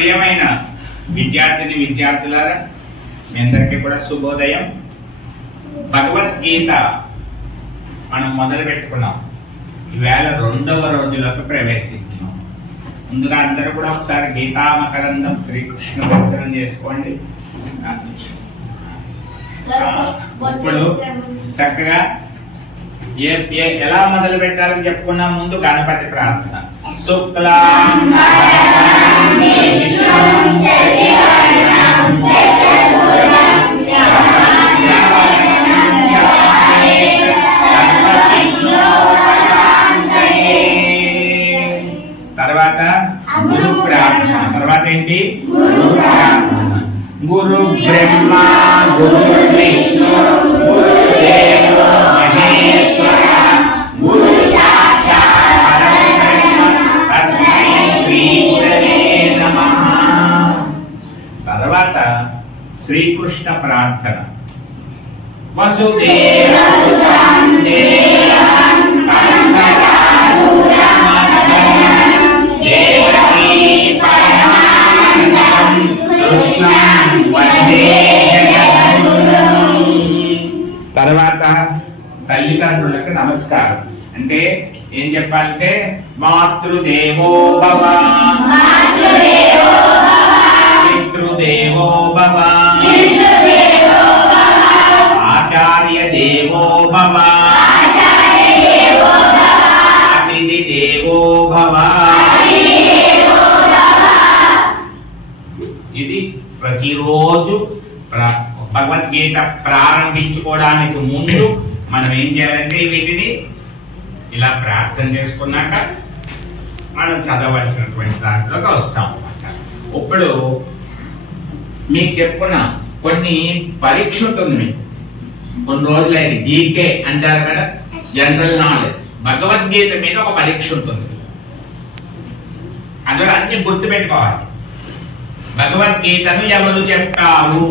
ప్రియమైన విద్యార్థిని విద్యార్థులారా, మీ అందరికీ కూడా శుభోదయం. భగవద్గీత మనం మొదలు పెట్టుకున్నాం. ఈవేళ 2వ రోజులకు ప్రవేశించాం. ముందుగా అందరూ కూడా ఒకసారి గీతా మకరందం శ్రీకృష్ణ దర్శనం చేసుకోండి. ఇప్పుడు చక్కగా ఎలా మొదలు పెట్టాలని చెప్పుకున్నాం. ముందు గణపతి ప్రార్థన. శుక్లాం తర్వాత గురు ప్రార్థన. తర్వాత ఏంటి? గురు ప్రార్థన. గురు బ్రహ్మ గురు విష్ణు గురు దేవో మహేశ్వర గురు సాక్షాత్ పరబ్రహ్మ తస్మై శ్రీ గురవే నమః. తర్వాత శ్రీకృష్ణ ప్రార్థన. వసుదేవ సుతం దేవం తర్వాత తల్లిదండ్రులకు నమస్కారం. అంటే ఏం చెప్పాలంటే మాతృదేవో భవ, పితృదేవో భవ, ఆచార్య దేవో భవ, అతిథి దేవో భవ. ఇది ప్రతిరోజు భగవద్గీత ప్రారంభించుకోవడానికి ముందు మనం ఏం చేయాలంటే వీటిని ఇలా ప్రార్థన చేసుకున్నాక మనం చదవలసినటువంటి దాంట్లోకి వస్తాం. ఇప్పుడు మీకు చెప్పుకున్న కొన్ని పరీక్ష ఉంటుంది. మీకు కొన్ని రోజులైన జీకే అంటారు కదా, జనరల్ నాలెడ్జ్. భగవద్గీత మీద ఒక పరీక్ష ఉంటుంది. అందులో అన్ని గుర్తుపెట్టుకోవాలి. భగవద్గీతను ఎవరు చెప్పారు?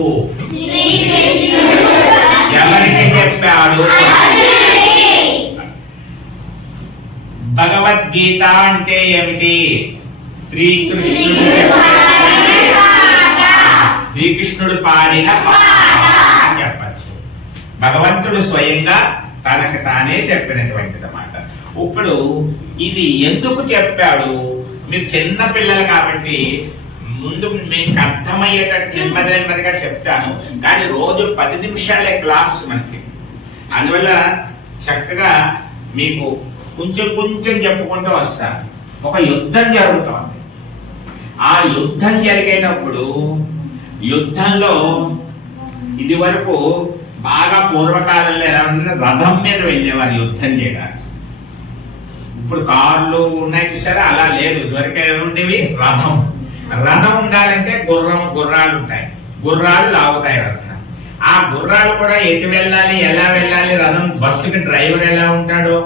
ఎవరికి చెప్పాడు? భగవద్గీత అంటే ఏమిటి? శ్రీకృష్ణుడు పాడిన అని చెప్పచ్చు. భగవంతుడు స్వయంగా తనకు తానే చెప్పినటువంటిది అన్నమాట. ఇప్పుడు ఇది ఎందుకు చెప్పాడు? మీరు చిన్న పిల్లలు కాబట్టి ముందు మీకు అర్థమయ్యేటట్టు నెమ్మదిగా చెప్తాను. కానీ రోజు 10 నిమిషాలే క్లాస్ మనకి. అందువల్ల చక్కగా మీకు కొంచెం చెప్పుకుంటూ వస్తాను. ఒక యుద్ధం జరుగుతోంది. ఆ యుద్ధం జరిగేటప్పుడు యుద్ధంలో ఇది వరకు బాగా పూర్వకాలంలో ఎలా ఉంటే రథం మీద వెళ్ళేవారు యుద్ధం చేయడానికి. ఇప్పుడు కార్లు ఉన్నాయి చూసారా, అలా లేదు. ఇదివరకు ఉండేవి రథం. రథం ఉండాలంటే గుర్రాలు ఉంటాయి. గుర్రాలు లాగుతాయి రథం. ఆ గుర్రాలు కూడా ఎటు వెళ్ళాలి, ఎలా వెళ్ళాలి, రథం బస్సుకి డ్రైవర్ ఎలా ఉంటాడో,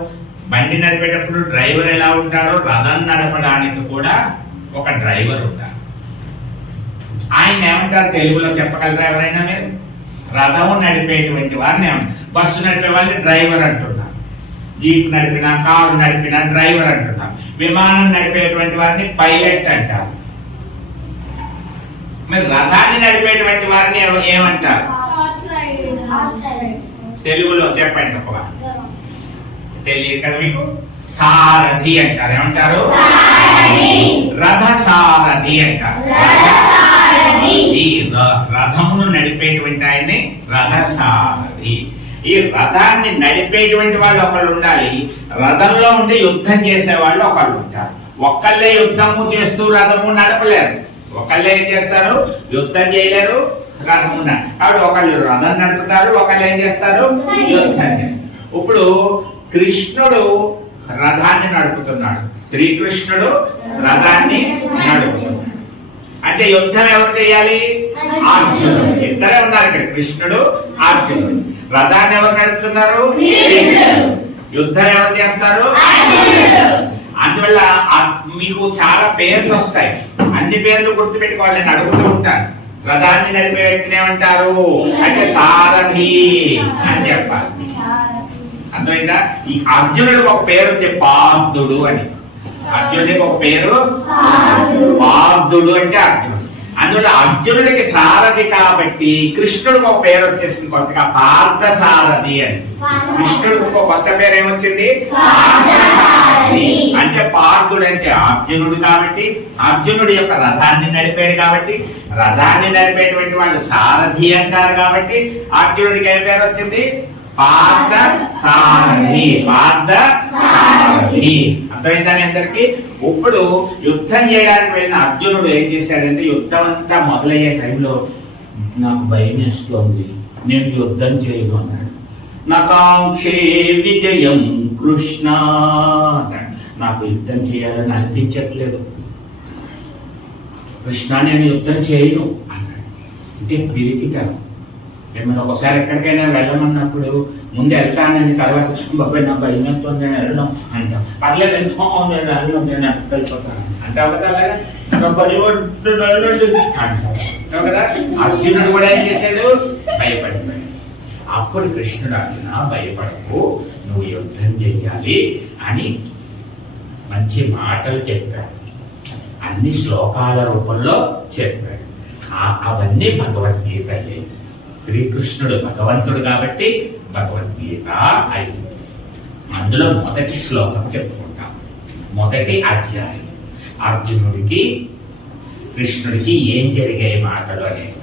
బండి నడిపేటప్పుడు డ్రైవర్ ఎలా ఉంటాడో, రథం నడపడానికి కూడా ఒక డ్రైవర్ ఉంటాడు. ఆయన ఏమంటారు తెలుగులో చెప్పగలరా ఎవరైనా మీరు? రథం నడిపేటువంటి వారిని బస్సు నడిపే వాళ్ళని డ్రైవర్ అంటున్నారు. జీప్ నడిపినా, కారు నడిపినా డ్రైవర్ అంటున్నారు. విమానం నడిపేటువంటి వారిని పైలట్ అంటారు. మరి రథాన్ని నడిపేటువంటి వారిని ఏమంటారు తెలుగులో? చెప్పండి. ఒక తెలియదు కదా మీకు? సారథి అంటారు. ఏమంటారు? రథ సారథి అంటారు. ఈ రథమును నడిపేటువంటి ఆయన్ని రథ సారథి. ఈ రథాన్ని నడిపేటువంటి వాళ్ళు ఒకళ్ళు ఉండాలి. రథంలో ఉండి యుద్ధం చేసే వాళ్ళు ఒకళ్ళు ఉంటారు. ఒక్కళ్ళే యుద్ధము చేస్తూ రథము నడపలేరు. ఒకళ్ళే ఏం చేస్తారు? యుద్ధం చేయలేరు, రథం ఉన్నారు. కాబట్టి ఒకళ్ళు రథం నడుపుతారు, ఒకళ్ళు ఏం చేస్తారు? యుద్ధం చేస్తారు. ఇప్పుడు కృష్ణుడు రథాన్ని నడుపుతున్నాడు, శ్రీకృష్ణుడు రథాన్ని నడుపుతున్నాడు. అంటే యుద్ధం ఎవరు చేయాలి? అర్జునుడు. ఇద్దరే ఉన్నారు ఇక్కడ, కృష్ణుడు అర్జునుడు. రథాన్ని ఎవరు నడుపుతున్నారు? యుద్ధం ఎవరు చేస్తారు? అందువల్ల మీకు చాలా పేర్లు వస్తాయి. అన్ని పేర్లు గుర్తుపెట్టుకోవాలి. నేను అడుగుతూ ఉంటాను. రథాన్ని నడిపే వ్యక్తిని ఏమంటారు అంటే సారథి అని చెప్పాలి. అర్థమైందా? ఈ అర్జునుడికి ఒక పేరు ఉంది, పార్థుడు అని. అర్జునుడికి ఒక పేరు పార్థుడు అంటే అర్జునుడు. అందువల్ల అర్జునుడికి సారథి కాబట్టి కృష్ణుడికి ఒక పేరు వచ్చేసింది కొత్తగా, పార్థ సారథి అని. కృష్ణుడికి ఒక కొత్త పేరు ఏమొచ్చింది? అంటే పార్థుడు అంటే అర్జునుడు కాబట్టి, అర్జునుడి యొక్క రథాన్ని నడిపాడు కాబట్టి, రథాన్ని నడిపేటువంటి వాడు సారథి అంటారు కాబట్టి అర్జునుడికి ఏం పేరు వచ్చింది? పార్థ సారథి. పార్థ సారథి. అర్థమైందా మీ అందరికి? ఇప్పుడు యుద్ధం చేయడానికి వెళ్ళిన అర్జునుడు ఏం చేశాడంటే, యుద్ధం అంతా మొదలయ్యే టైంలో నాకు భయం వేస్తోంది, నేను యుద్ధం చేయను అన్నాడు. నకాంక్షే విజయం కృష్ణ అన్నాడు. నాకు యుద్ధం చేయాలని అనిపించట్లేదు కృష్ణ, నేను యుద్ధం చేయను అన్నాడు. అంటే పిరికితనం. ఏమైనా ఒకసారి ఎక్కడికైనా వెళ్ళమన్నప్పుడు ముందు వెళ్తానని తర్వాత బాబాయ్ నా భయం వేస్తుంది నేను వెళ్ళను అంటాం. పర్లేదు ఎంతో నేను వెళ్ళను, నేను వెళ్ళిపోతాను అంటావు కదా. అలాగా అంటావు కదా. అర్జునుడు కూడా ఏం చేశాడు? భయపడిపోయాడు. అప్పుడు కృష్ణుడు అర్జున భయపడకు, నువ్వు యుద్ధం చెయ్యాలి అని మంచి మాటలు చెప్పాడు. అన్ని శ్లోకాల రూపంలో చెప్పాడు. అవన్నీ భగవద్గీతలే. శ్రీకృష్ణుడు భగవంతుడు కాబట్టి భగవద్గీత అయింది. అందులో మొదటి శ్లోకం చెప్పుకుంటాం. మొదటి అధ్యాయం అర్జునుడికి కృష్ణుడికి ఏం జరిగాయి మాటలు అనేది.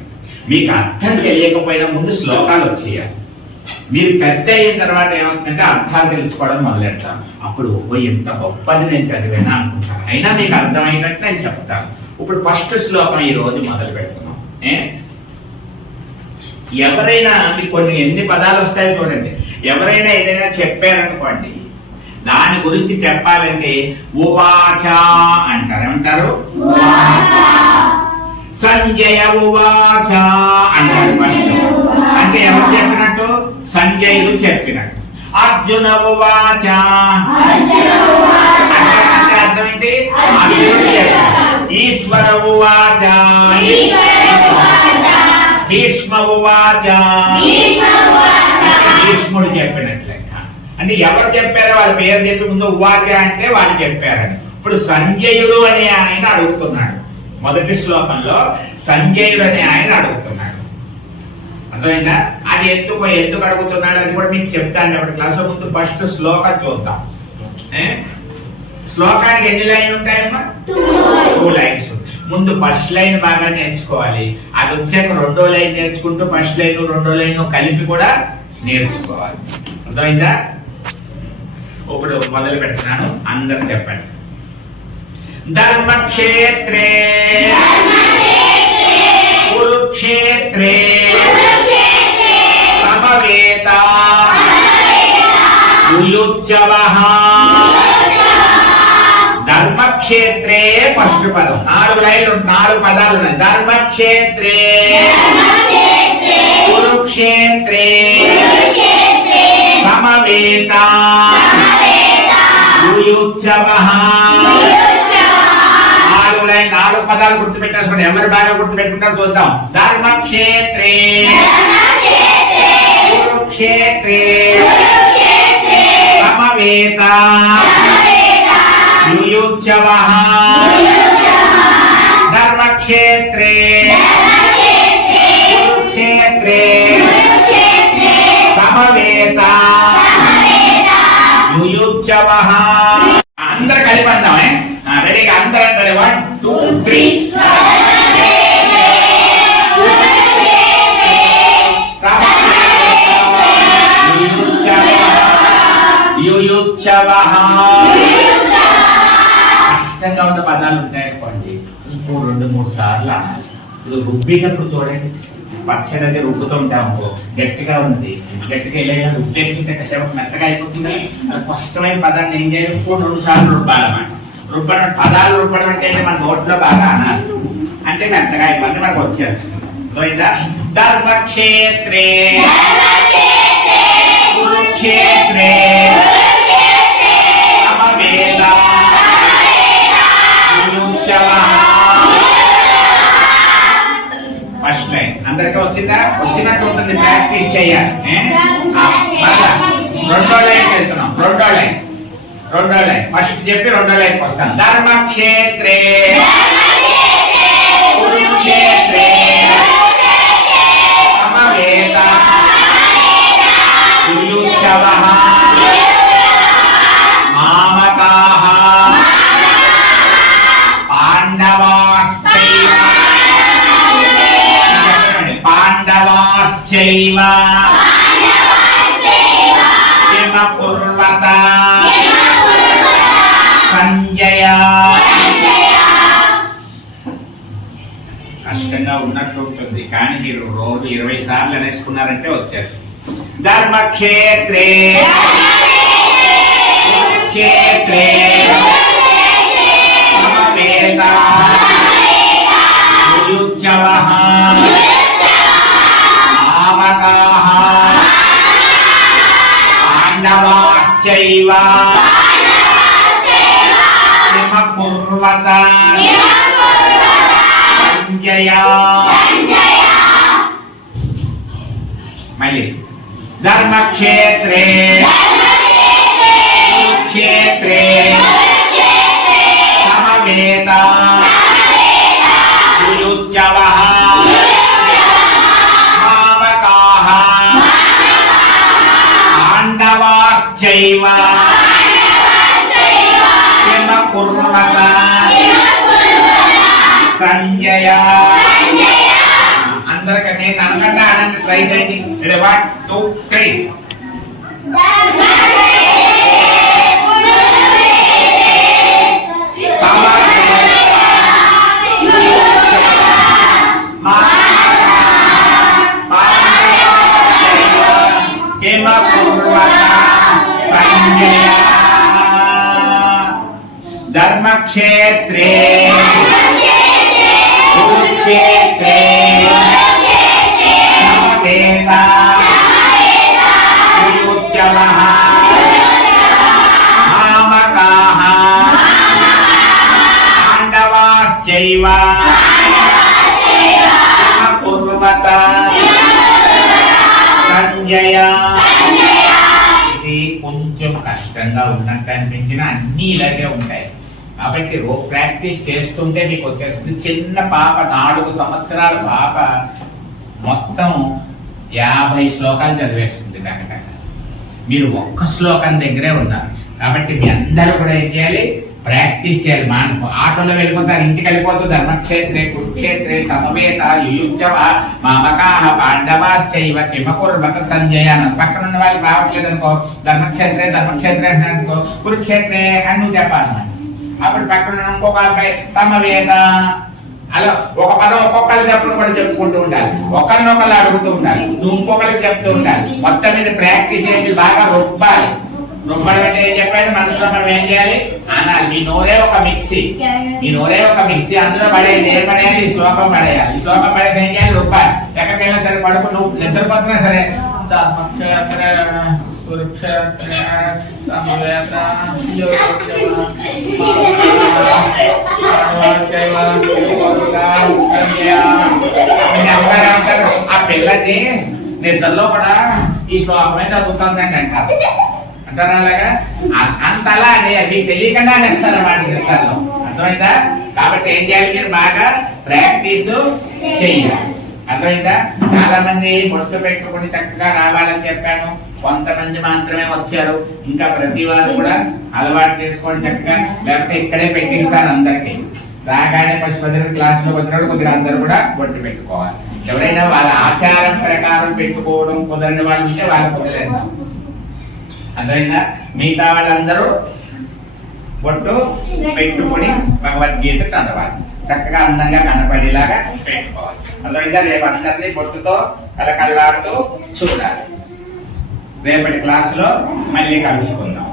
మీకు అర్థం తెలియకపోయినా ముందు శ్లోకాలు వచ్చేయాలి. మీరు పెద్ద అయిన తర్వాత ఏమవుతుందంటే అర్థాలు తెలుసుకోవడం మొదలెడతాం. అప్పుడు ఎంత గొప్పది నేను చదివానా అనుకుంటాను. అయినా మీకు అర్థమైనట్టు నేను చెప్తాను. ఇప్పుడు ఫస్ట్ శ్లోకం ఈ రోజు మొదలు పెడుతున్నాం. ఎవరైనా మీకు కొన్ని ఎన్ని పదాలు వస్తాయో చూడండి. ఎవరైనా ఏదైనా చెప్పారనుకోండి, దాని గురించి చెప్పాలంటే ఉవాచ అంటారు. ఏమంటారు? సంజయ ఉవాచ అంటారు ఫస్ట్. అంటే ఎవరు చెప్పినట్టు? సంజయుడు చెప్పినట్టు. అర్జున ఉవాచ అంటే అర్థం ఏంటి? అర్జునుడు చెప్పినట్టు. ఈశ్వర ఉవాచ, భీష్మ ఉవాచ, భీష్ముడు చెప్పినట్లు లెక్క. అంటే ఎవరు చెప్పారో వాళ్ళ పేరు చెప్పి ముందు ఉవాచ అంటే వాళ్ళు చెప్పారని. ఇప్పుడు సంజయుడు అనే ఆయన అడుగుతున్నాడు. మొదటి శ్లోకంలో సంజయుడు అనే ఆయన అడుగుతున్నాడు. అర్థమైందా? అది ఎందుకు అడుగుతున్నాడు అది కూడా మీకు చెప్తాను. అప్పుడు క్లాస్ ముందు ఫస్ట్ శ్లోకం చూద్దాం. శ్లోకానికి ఎన్ని లైన్లు ఉంటాయమ్మా? 2 లైన్స్. ముందు ఫస్ట్ లైన్ బాగా నేర్చుకోవాలి. అది వచ్చాక రెండో లైన్ నేర్చుకుంటూ ఫస్ట్ లైన్ రెండో లైన్ కలిపి కూడా నేర్చుకోవాలి. అర్థమైందా? ఇప్పుడు మొదలు పెడుతున్నాను, అందరు చెప్పండి. ధర్మక్షేత్రే కురుక్షేత్రే సమవేత యుయుత్సవః. ధర్మక్షేత్రే ఫస్ట్ పదం. 4 లైన్లు 4 పదాలు ఉన్నాయి. ధర్మక్షేత్రే కురుక్షేత్రే సమవేత యుయుత్సవః. 4 పదాలు గుర్తుపెట్టేసుకోండి. ఎవరు బాగా గుర్తుపెట్టుకుంటారో చూద్దాం. ధర్మక్షేత్రే కురుక్షేత్రే సమవేత యుయుత్సవః. ధర్మక్షేత్రే కురుక్షేత్రే సమవేత యుయుత్సవః. అందరు కలిపి అందామే. రెడీగా అందరూ అంటే 1 2 3. యుయుత్సవః. కష్టంగా ఉన్న పదాలు ఉంటాయనుకోండి, ఇంకో 2-3 సార్లు అనాలి. ఇప్పుడు రుబ్బేటప్పుడు చూడండి, పచ్చడి అది రుబ్బుతూ ఉంటాము, గట్టిగా ఉన్నది, గట్టిగా ఇలా రుబ్బేసుకుంటే కష్టం మెత్తగా అయిపోతుంది. అది కష్టమైన పదాన్ని ఏం చేయాలి? 2 సార్లు రుబ్బాలన్నమాట. పదాలు రుబ్బడం అంటే మన నోట్లో బాగా అనాలి, అంటే మెత్తగా అయిపోతే మనకు వచ్చేస్తుంది. ధర్మక్షేత్రే కురుక్షేత్రే సమవేత యుయుత్సవః. ఫస్ట్ లైన్ అందరికీ వచ్చిందా? వచ్చినట్టు ఉంటుంది, ప్రాక్టీస్ చేయాలి. రెండో లైన్ వెళ్తున్నాం. రెండో లైన్ ఫస్ట్ చెప్పి రెండో లైన్ వస్తాం. ధర్మక్షేత్రే కురుక్షేత్రే కురుక్షేత్రే సమవేత యుయుత్సవః మామకాః పాండవాశ్చైవ పాండవాశ్చైవ కిమ కుర్వత సంజయ. కష్టంగా ఉన్నట్టు ఉంటుంది కానీ మీరు రోజు 20 సార్లు అనేసుకున్నారంటే వచ్చేస్తుంది. ధర్మక్షేత్రే కురుక్షేత్రే సమవేత యుయుత్సవః మామకాః పాండవాశ్చైవ కిమ కుర్వత సంజయ. మళ్ళీ ధర్మక్షేత్రే కురుక్షేత్రే సమవేత యుయుత్సవః మామకాః పాండవాశ్చైవ కిమ కుర్వత సంజయ. అందరికీ నేను అనకుండా అనండి, ట్రై చేయండి. 1 2 3. ధర్మక్షేత్రే కురుక్షేత్రే సమవేత యుయుత్సవః మామకాః పాండవాశ్చైవ కిమ కుర్వత సంజయ. ఇది కొంచెం కష్టంగా ఉన్నట్టు అనిపించిన అన్ని ఇలాగే ఉంటాయి కాబట్టి ప్రాక్టీస్ చేస్తుంటే మీకు వచ్చేస్తుంది. చిన్న పాప 4 సంవత్సరాల పాప మొత్తం 50 శ్లోకాలు చదివేస్తుంది కనుక మీరు ఒక్క శ్లోకం దగ్గరే ఉన్నారు కాబట్టి మీ అందరూ కూడా ఏం చేయాలి, ప్రాక్టీస్ చేయాలి. ఆటోలో వెళ్ళిపోతారు, ఇంటికి వెళ్ళిపోతూ ధర్మక్షేత్రే కురుక్షేత్రే సమవేత యుయుత్సవః మామకాః పాండవాశ్చైవ కిమ కుర్వత సంజయ. పక్కన ఉన్న వాళ్ళు రావట్లేదు అనుకో, ధర్మక్షేత్రే ధర్మక్షేత్రే అనుకో, కురుక్షేత్రే అని నువ్వు చెప్పాలన్నమాట. అప్పుడు పక్కన ఇంకొక అబ్బాయి సమవేత, అలా ఒక పదం ఒక్కొక్కరు చెప్పడం కూడా చెప్పుకుంటూ ఉండాలి, ఒకరినొకరు అడుగుతూ ఉండాలి, నువ్వు ఇంకొకరికి చెప్తూ ఉండాలి. మొత్తం మీద ప్రాక్టీస్ ఏంటి, బాగా రుబ్బాలి. రుబ్బడం అంటే ఏం చెప్పాడు, మనసులో మనం ఏం చేయాలి అనాలి. మీ నోరే ఒక మిక్సీ, మీ నోరే ఒక మిక్సీ, అందులో పడేయాలి. ఏం పడేయాలి, ఈ శ్లోకం పడేయాలి. ఈ శ్లోకం పడేసి ఏం చేయాలి, రుబ్బాలి. ఎక్కడికైనా సరే పడుకు, నువ్వు నిద్రపోతున్నా సరే ధర్మక్షేత్ర కురుక్షేత్ర సమవేత ఆ పిల్లకి నిద్రలో కూడా ఈ శ్లోకమే చదువుతుందండి అంటారు. అంటారా అలాగా? అంతలా అని మీకు తెలియకుండా అనేస్తారన్నమాట నిద్రలో. అర్థమైందా? కాబట్టి ఏం చేయాలి, మీరు బాగా ప్రాక్టీస్ చేయాలి. అర్థమైందా? చాలా మంది బొట్టు పెట్టుకుని చక్కగా రావాలని చెప్పాను, కొంతమంది మాత్రమే వచ్చారు. ఇంకా ప్రతి వారు కూడా అలవాటు చేసుకొని చక్కగా, లేకపోతే ఇక్కడే పెట్టిస్తాను అందరికి. రాగానే పశుపతి క్లాస్ లో వచ్చినప్పుడు కొద్దిగా అందరూ కూడా బొట్టు పెట్టుకోవాలి. ఎవరైనా వాళ్ళ ఆచారం ప్రకారం పెట్టుకోవడం కుదరని వాళ్ళు ఉంటే వాళ్ళకి కుదరలేదు. అర్థమైందా? మిగతా వాళ్ళందరూ బొట్టు పెట్టుకుని భగవద్గీత చదవాలి, చక్కగా అందంగా కనపడేలాగా పెట్టుకోవాలి. అర్థమైందా? రేపు అందరినీ బొట్టుతో కలకల్లాడుతూ చూడాలి. రేపటి క్లాసులో మళ్ళీ కలుసుకుందాం.